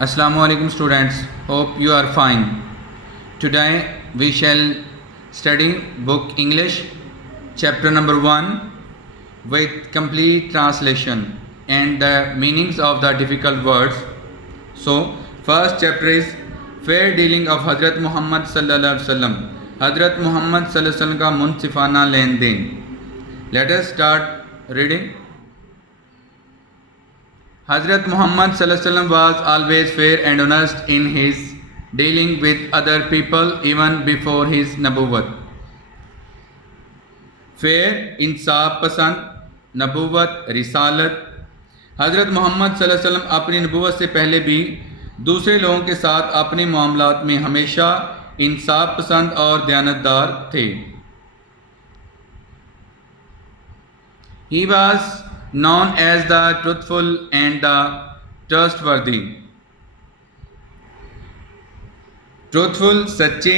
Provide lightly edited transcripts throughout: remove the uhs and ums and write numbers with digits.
Assalamu alaikum students, hope you are fine. Today we shall study book English chapter number 1 with complete translation and the meanings of the difficult words. So first chapter is fair dealing of Hazrat Muhammad sallallahu alaihi wasallam. Hazrat Muhammad sallallahu alaihi wasallam का मुनसिफाना लेन then. Let us start reading. Hazrat Muhammad sallallahu alaihi wasallam was always fair and honest in his dealing with other people even before his नबूवत. Fair इंसाफ पसंद, नबूवत, रिसालत. हज़रत मोहम्मद सल्लल्लाहु अलैहि वसल्लम अपनी नबूवत से पहले भी दूसरे लोगों के साथ अपने मामलात में हमेशा इंसाफ पसंद और दयानतदार थे. He was known as the truthful and the trustworthy. Truthful सच्चे,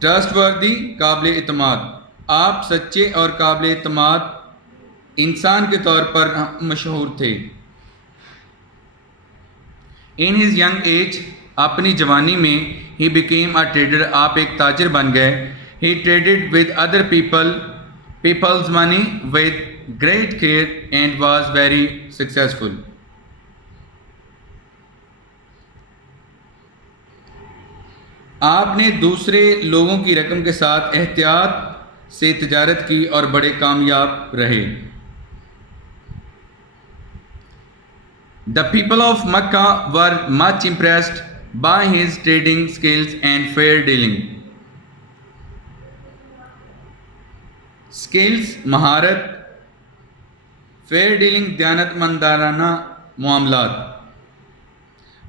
ट्रस्टवर्दी काबिल इतमाद. आप सच्चे और काबिल इतमाद इंसान के तौर पर मशहूर थे. इन हिज यंग एज, अपनी जवानी में, ही बिकेम अ ट्रेडर, आप एक ताजिर बन गए. He traded with other people's money with great care and was very successful. आपने दूसरे लोगों की रकम के साथ एहतियात से तिजारत की और बड़े कामयाब रहे. The people of Mecca were much impressed by his trading skills and fair dealing. Skills महारत, फेयर डीलिंग दयानतमंदाराना मामलात.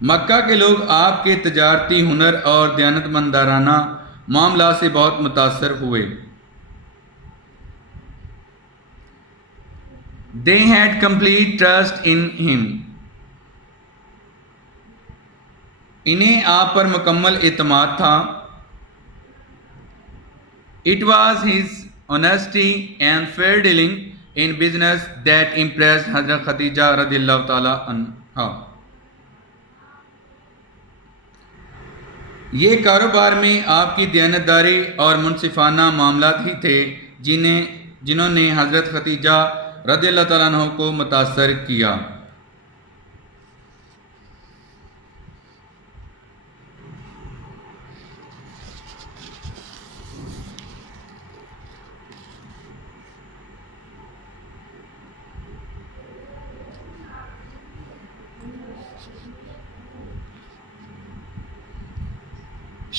मक्का के लोग आपके तजारती हुनर और दयानतमंदाराना मामला से बहुत मुतासर हुए. They had complete trust in him. इन्हें आप पर मुकम्मल एतमाद था. It was his honesty and fair dealing in business that impressed हज़रत खदीजा रज़ियल्लाहु ताला अन्हा. ये कारोबार में आपकी दयानतदारी और मुनसिफाना मामलात ही थे जिन्होंने हज़रत खदीजा रज़ियल्लाहु ताला अन्हा को मुतासर किया.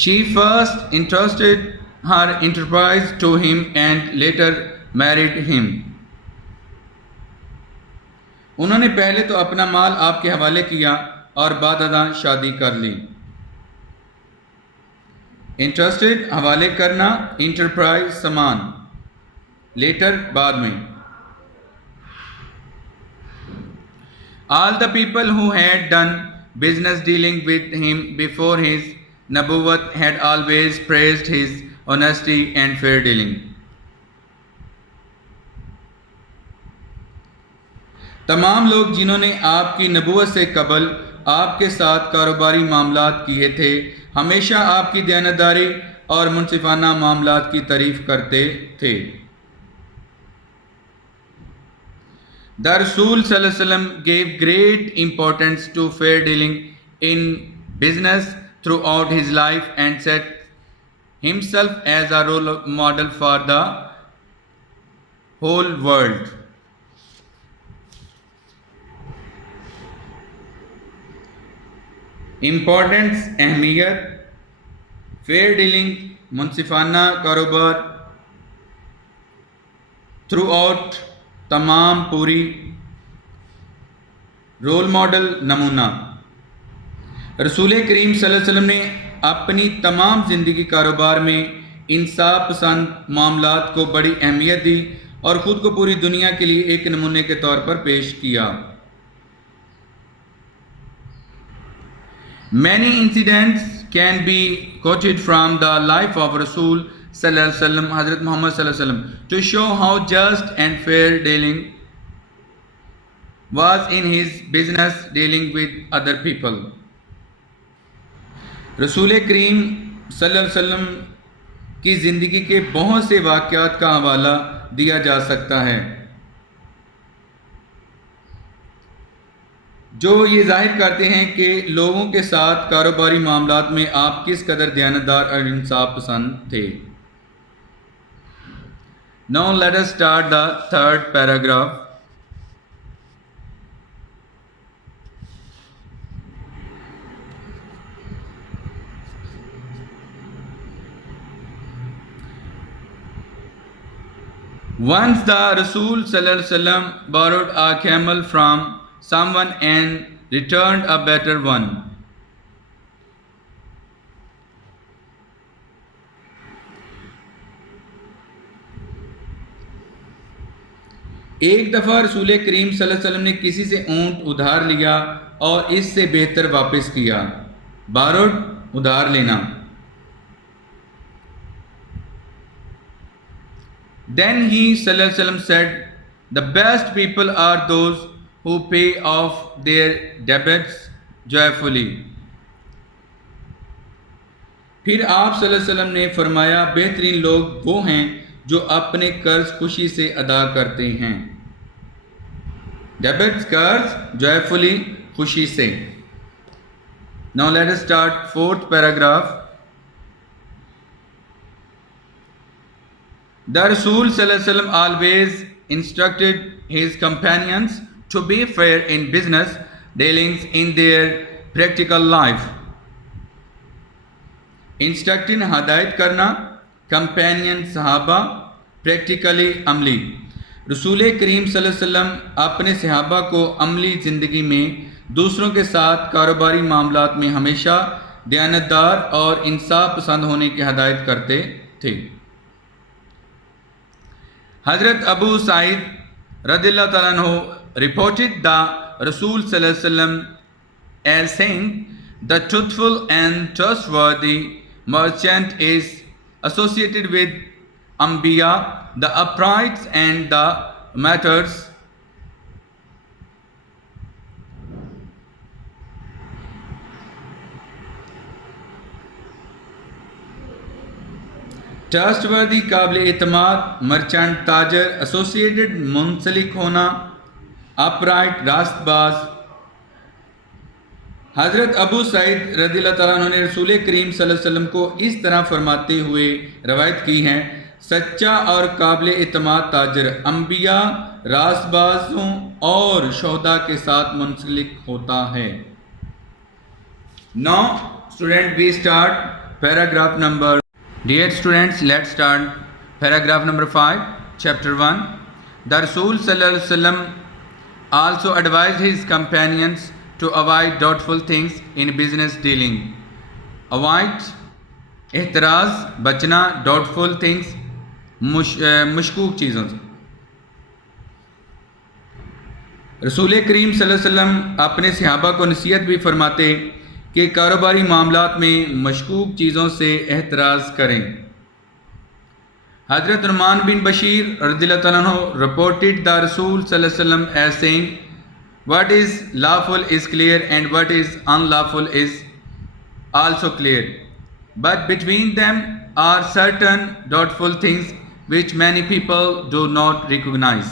She first entrusted her enterprise to him and later married him. उन्होंने पहले तो अपना माल आपके हवाले किया और बाद अदा शादी कर ली. इंटरेस्टेड हवाले करना, इंटरप्राइज समान, लेटर बाद में. All the people who had done business dealing with him before his नबूवत had always praised his honesty and fair dealing. तमाम लोग जिन्होंने आपकी नबूवत से कबल आपके साथ कारोबारी मामलात किए थे, हमेशा आपकी दयानतदारी और मुनसिफाना मामलात की तारीफ करते थे. The Rasul sallallahu alaihi wasallam gave great importance to fair dealing in business throughout his life and set himself as a role model for the whole world. Importance, अहमियत, फेयर डीलिंग, मुनसिफाना कारोबार, थ्रू आउट, तमाम, पूरी, role model, नमूना. रसूल करीम सल्लल्लाहु अलैहि वसल्लम ने अपनी तमाम ज़िंदगी कारोबार में इंसाफ पसंद मामलात को बड़ी अहमियत दी और ख़ुद को पूरी दुनिया के लिए एक नमूने के तौर पर पेश किया. Many incidents can be quoted from the life of Rasul sallallahu alaihi wasallam, Hazrat Muhammad sallallahu alaihi wasallam, to show how just and fair dealing was in his business dealing with other people. रसूल करीम सल्लल्लाहु अलैहि वसल्लम की ज़िंदगी के बहुत से वाक़यात का हवाला दिया जा सकता है जो ये जाहिर करते हैं कि लोगों के साथ कारोबारी मामलात में आप किस कदर दयानतदार और इंसाफ पसंद थे। Now let us start the third paragraph. Once the Rasul sallallahu alaihi wasallam borrowed a camel from someone and returned a better one. एक दफ़ा रसूल करीम सल्लल्लाहु अलैहि वसल्लम ने किसी से ऊँट उधार लिया और इससे बेहतर वापस किया। बारोड उधार लेना। Then he sallallahu alaihi wasallam said, the best people are those who pay off their debts joyfully. फिर आप सल्लल्लाहु अलैहि वसल्लम ने फरमाया, बेहतरीन लोग वो हैं जो अपने कर्ज खुशी से अदा करते हैं। डेबिट्स कर्ज, जॉयफुली खुशी से। Now let us start fourth paragraph. The Rasul sallallahu alaihi wasallam always instructed his companions to be fair in business dealings in their practical life. Instructing हदायत करना, companion सहाबा, practically अमली। रसूल करीम सल्लल्लाहु अलैहि वसल्लम अपने सहाबा को अमली ज़िंदगी में दूसरों के साथ कारोबारी मामलात में हमेशा दयानतदार और इंसाफ पसंद होने की हदायत करते थे। हज़रत अबू सईद रज़ियल्लाहु ताला अन्हु reported the Rasul sallallahu alaihi wasallam as saying, the truthful and trustworthy merchant is associated with Anbiya, the upright and the martyrs. Trustworthy काबिल एतमाद मर्चेंट ताजर एसोसिएटेड मुंसलिक होना अपराइट रास्तबाज। हज़रत अबू सईद रज़ियल्लाहु ताला अन्हु ने रसूल करीम सल्लल्लाहु अलैहि वसल्लम को इस तरह फरमाते हुए रवायत की है, सच्चा और काबिल एतमाद ताजर अंबिया, रास्तबाजों और शोहदा के साथ मुंसलिक होता है। Now student we start paragraph number. Dear students, let's start paragraph number 5, chapter 1. The Rasul sallallahu alaihi wasallam also advised his companions to avoid doubtful things in business dealing. Avoid एहतराज बचना, doubtful things मशकूक चीज़ों से। रसूल करीम सल्लल्लाहु अलैहि वसल्लम अपने सहाबा को नसीहत भी फरमाते कि कारोबारी मामलात में मशकूक चीज़ों से एहतराज़ करें। हज़रत नुमान बिन बशीर रज़ियल्लाहु ताला अन्हु रिपोर्टेड द रसूल सल्लल्लाहु अलैहि वसल्लम as saying, what is lawful is clear and what is unlawful is also clear, but between them are certain doubtful things which many people do not recognize.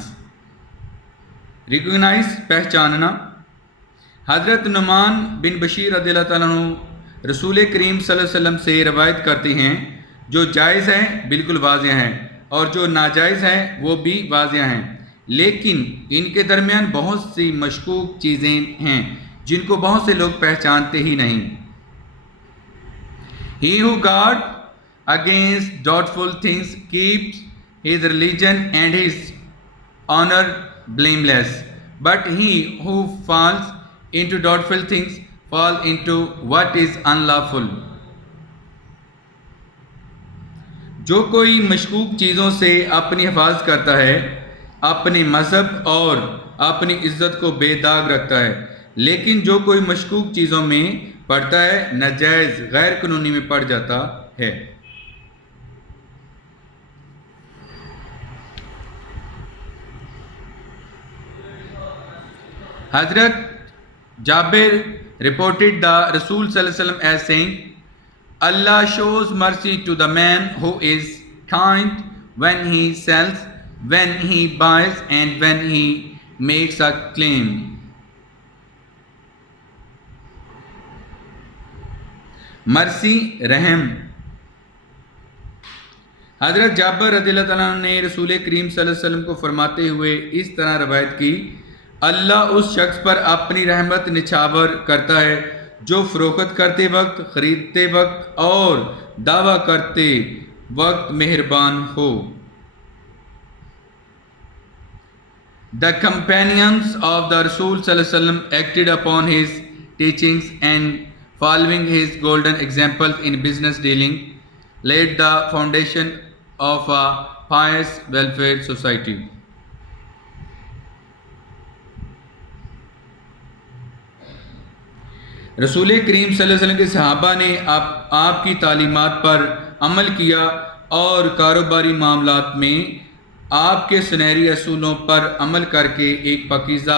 पहचानना। हज़रत नुमान बिन बशीर रज़ियल्लाहु ताला अन्हु रसूल करीम सल्लल्लाहु अलैहि वसल्लम से रवायत करते हैं, जो जायज़ हैं बिल्कुल वाज़िह हैं और जो नाजायज़ हैं वो भी वाज़िह हैं, लेकिन इनके दरमियान बहुत सी मशकूक चीज़ें हैं जिनको बहुत से लोग पहचानते ही नहीं। He who guard against doubtful things keeps his religion and his honor blameless, but he who falls into doubtful things falls into what is unlawful. जो कोई मशकूक चीज़ों से अपनी हिफाजत करता है, अपने मज़हब और अपनी इज़्ज़त को बेदाग रखता है, लेकिन जो कोई मशकूक चीज़ों में पड़ता है, नाजायज़ गैर कानूनी में पड़ जाता है। हज़रत Jabir reported the Rasul sallallahu alaihi wasallam as saying, Allah shows mercy to the man who is kind when he sells, when he buys, and when he makes a claim. Mercy रहम। हज़रत जाबर रज़ियल्लाहु ताला अन्हु ने रसूल करीम सल्लल्लाहु अलैहि वसल्लम को फरमाते हुए इस तरह रवायत की, अल्लाह उस शख्स पर अपनी रहमत निछावर करता है जो फ़रोख्त करते वक्त, ख़रीदते वक्त और दावा करते वक्त मेहरबान हो। The companions of the Rasul sallallahu alaihi wasallam acted upon his teachings and following his golden examples in business dealing laid the foundation of a pious welfare society. रसूल करीम सल्लल्लाहु अलैहि वसल्लम के सहाबा ने आपकी तालीमात पर अमल किया और कारोबारी मामलात में आपके सुनहरी असूलों पर अमल करके एक पाकीज़ा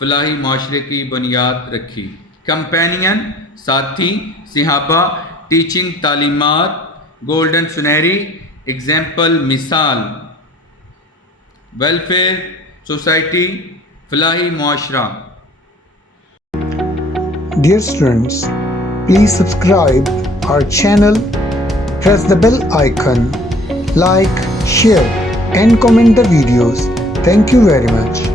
फलाही माशरे की बुनियाद रखी। कंपेनियन साथी, सहाबा टीचिंग तालीमात, गोल्डन सुनहरी एग्जाम्पल मिसाल, वेलफेयर सोसाइटी फलाही माशरा। Dear students, please subscribe our channel, press the bell icon, like, share and comment the videos. Thank you very much.